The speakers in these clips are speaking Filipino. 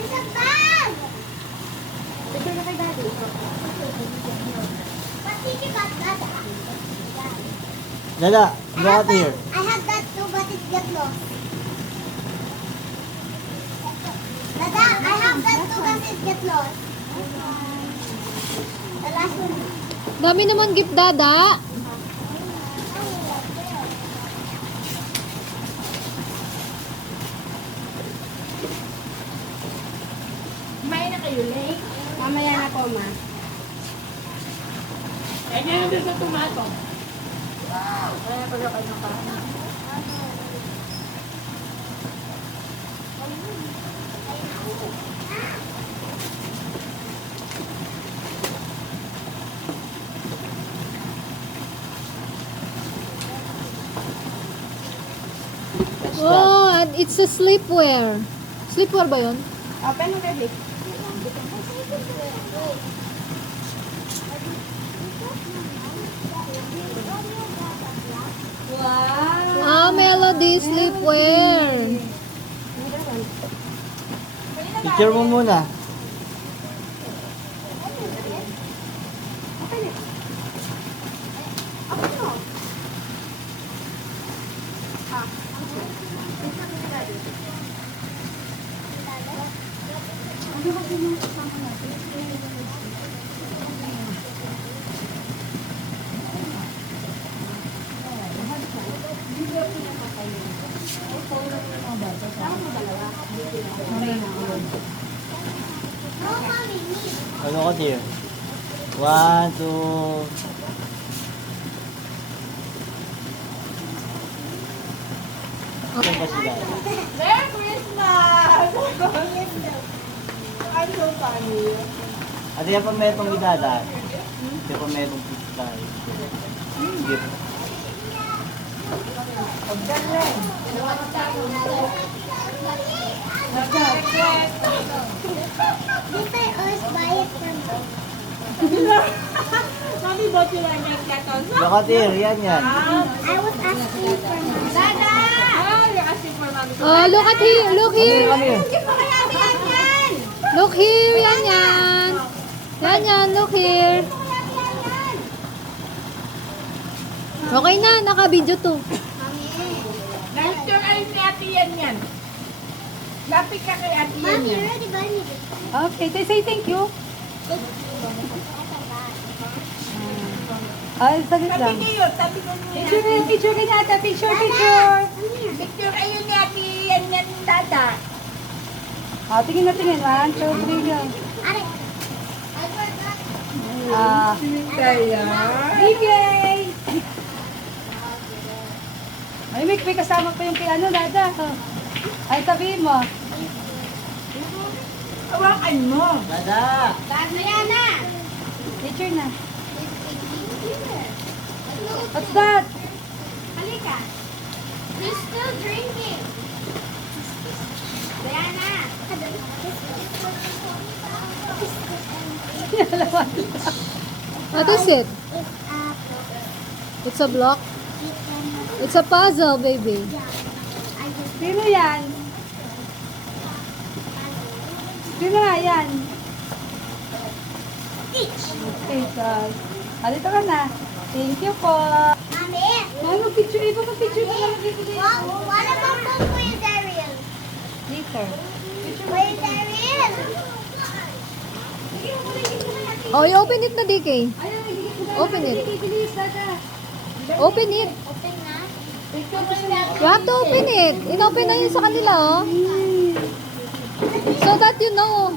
It's a bag! Picture na kay Daddy. But Titi got that. Dada, look at here. I have that too, but it get lost. Dada, I have that too, but it get lost. The last one. Dami naman gift, Dada. Kumain na kayo, Lake? Mamaya na po, ma. Kaya nga nandun sa tomato. Kaya pala kayo nakain. Oh, and it's a sleepwear. Sleepwear ba yun? Open mo, baby. Wow! Ah, Melody sleepwear. Picture mo muna. No, mommy, me. Look at here. 1, 2. Saan ba sila? Merry Christmas! I'm so funny. At yan pa may itong idada. Yan pa may itong pizza. Gift. Pagdaling. Did I always buy it from Mami, bought you like that Look at here. Yan yan. I was asking for my Dada! Oh, you're asking for mommy. Oh, look at here. Look Come here, here. come here. Hindi pa kaya yan! Look here. Yan yan. Yan yan. Look here. Okay na. Naka-video to. Picture kayo ni Ate Yan yan. Lapit ka kay Ate Yan Mommy, you yan. already buy me this. Okay. They say thank you. Ay, saglit Tabi niyo, tabi ko niyo. Picture kay Nata. Picture, Picture kayo ni Ate Yan yan, Dada. Ah, tingin na tingin. 1, 2, 3, go. Are, I forgot. Ah, Kaya. Bigay! Ay, may kasama pa yung kay ano, Dada. Ay, sabihin mo. Hawakan mo. Dada! Lahat na yan na. Picture na. What's that? Halika. He's still drinking. Diana. What is it? It's It's a block? It's a puzzle, baby. I just Sino yan? Sino nga yan? each. Jesus. Halito ka na. Thank you po. Mommy. Ay, mag-picture. Iba mag-picture ka lang. What about those for you, Darian? Later. For you, Darian? Oh, i-open it na, DK. Open it. Open it. Open na. You have to open it. In-open na yun sa kanila, oh. So that you know.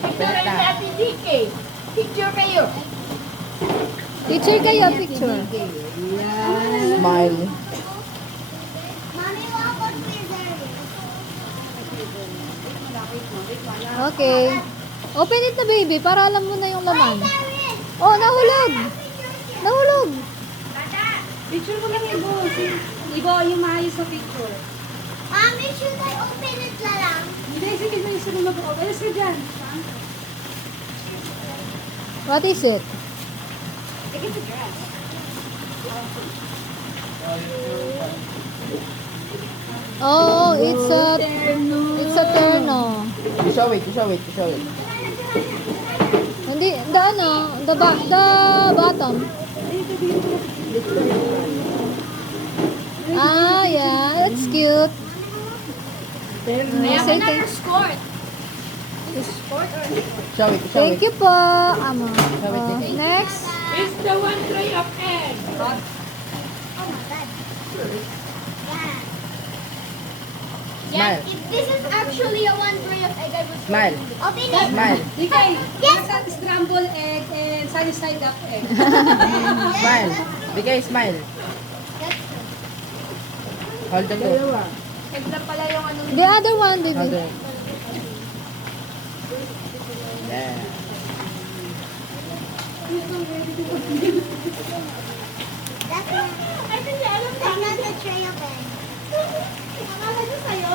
Picture kayo ni Ate DK. Picture kayo. Picture kayo, picture. Smile. Mommy, what about for you, Darian? Okay. Open it na, baby, para alam mo na yung laman. Darian! Oh, nahulog. Nahulog. Picture ko lang Ibo. Ibo, yung maayos sa picture. Mommy, should I open it na lang? Hindi, sige na yung mag-o. Alas ka dyan. What is it? Take it to dress. Oh, it's a terno. You show it. Hindi, the ano, the bottom. Ah, yeah, that's cute. Say Sport. Show it. thank you po, amo. Oh, next. It's the one tray of egg. Oh my god. Smile. If this is actually a one tray of egg, I would Smile. open it. Smile. DK, Yes. yes. Scrambled egg and sunny side up egg. Smile. Bigay, smile. Hold the two. Egg na pala yung ano. The other one, Hold baby. the... Yeah. That's not, that's not the tray of egg. Akala niyo sa'yo?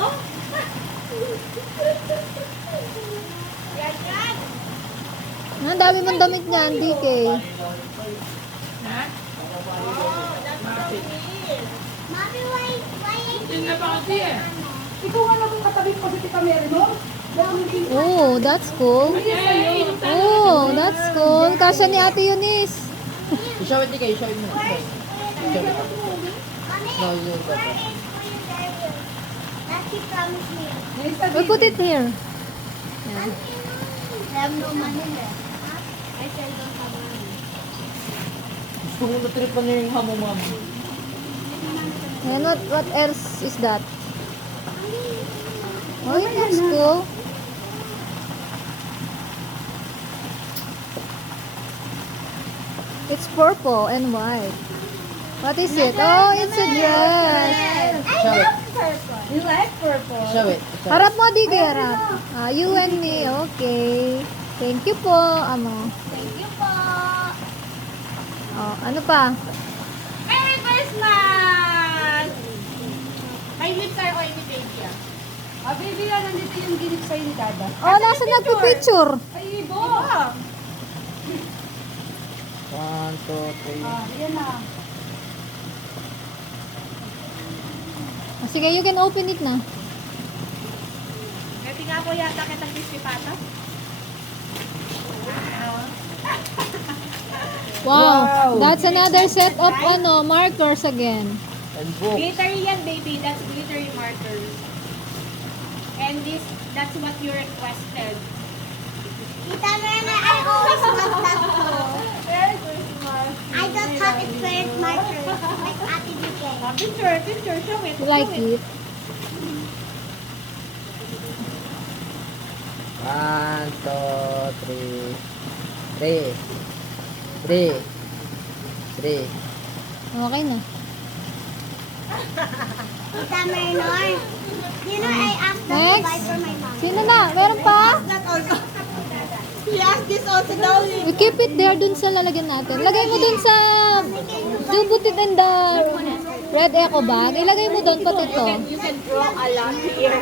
Yan, yan. Ang dami mong damit niyan, DK. Ha? Mommy, why Hindi na ba kasi eh? Ikaw nga lang kung katabi ko si Tita Mary mo. Oh, that's cool. Hey! Oh, that's cool. Kasya ni Ate Eunice. You show it, DK. You show it mo. Mommy, No, you where is Darius? That he promised me. We put it here. I have no money left. I said I don't have money. Gusto mo na-trip pa na yung hamo, ma'am. And what else is that? Oh, it looks cool. It's purple and white. What is it? Oh, it's a dress. Show it. You like purple? Show it. Harap mo, di kay harap. Ah, you and me. Okay. Thank you po, amo. Thank you po. Oh, ano pa? Merry Christmas! My lips are oily, baby. Ah, baby, nandito yung ginig sa'yo ni Dada. Oh, nasa nagpipicture. Ay, Ibo! 1, 2, 3. Ah, yan na. Oh, sige, you can open it na. Kasi nga po yata kita crispy pata. Wow, that's another set of ano markers again. And book. Glittery yan, baby. That's glittery markers. And that's what you requested. Tita Merna, I always want that too. Merry Christmas. I just have it favorite marker, like Ate DK. Picture, show it. You like show it? 1, 2, 3. 3. Okay na. Tita Merna, you know I asked them to Next. buy for my mom. Sino na? Meron pa? Yes, this also now. We keep it there dun sa lalagyan natin. Lagay mo dun sa do put it in the red eco bag. Ilagay mo dun pati to. You can draw a lot here.